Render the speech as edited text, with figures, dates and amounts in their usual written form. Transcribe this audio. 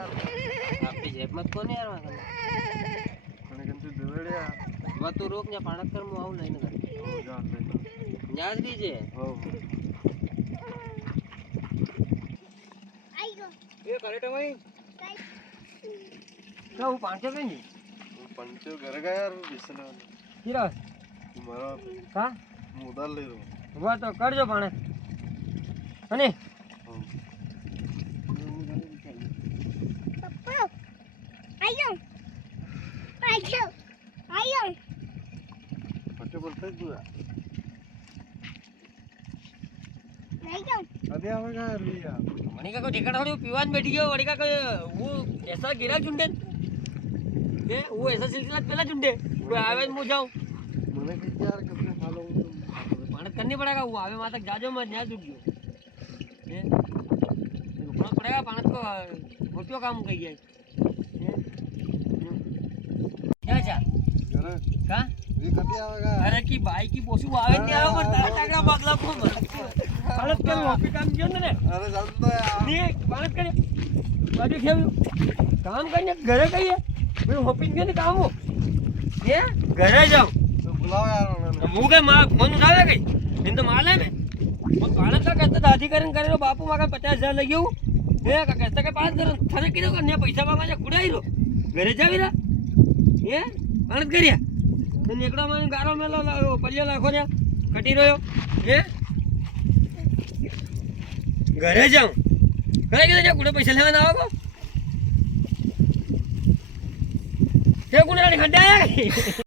आपकी जेब मत कोने यार वहां મને કંતુ દોડે યાર वा तू रोक ने पाणक कर मु आऊ लઈને ઘર જાન લે ન્યાજ દીજે હો આઈ ગયો એ કરેટ મઈ તો હું પાંચે કઈ ની પંચો ઘર ગયા યાર બેસલા કીરા મારા હા હું ઉધાર લઈ રહ્યો વા તો કરજો પાણક અને પપ્પા આયો આયો આયો પંચો બોલતા જ દુઆ આયો અબે આવે કા રિયા મણી કા કોઈ ઠેકાણ થોડી પીવાન બેઠી ગયો વળી કા वो ऐसा गिरा झुंडे ये वो ऐसा सिलसिला पहला झुंडे कोई आवे मु जाऊं મને કે યાર કબે હાલો पाणक करनी पड़ेगा वो आवे वहां तक जाजो मत न्याज जुट गयो ये रुकना पड़ेगा पाणक को मोटियो काम कई है क्या चा ઘરે का એ કદી આવે કા अरे की भाई की पोसू आवे नहीं आवे पर तारा टाकड़ा बदला को पाणक कर ऑफिस काम कियो ने અરે ચાલતો યાર नहीं पाणक करे बाजू खेव काम करने घरे कई है मैं ऑफिस के काम हो ये घरे जाओ તો બોલાવો યાર મને मु के मां फोन उठावे गई इन तो माले में वो पाणक का कहता था अधिकरण करे बापू मागा 50,000 लगी हूं ये का कहता के पास कर थाने किलो करने पैसा मांगा जा कुड़ाई रो घरे जावी रा ये पाणक करिया तो नेकड़ा में गारो में लो पल्लियो लाखो जा कटी रयो ये घरे जाऊं घरे के जा कुड़े पैसा लेवा ना आवो के कुड़े खड्डा आया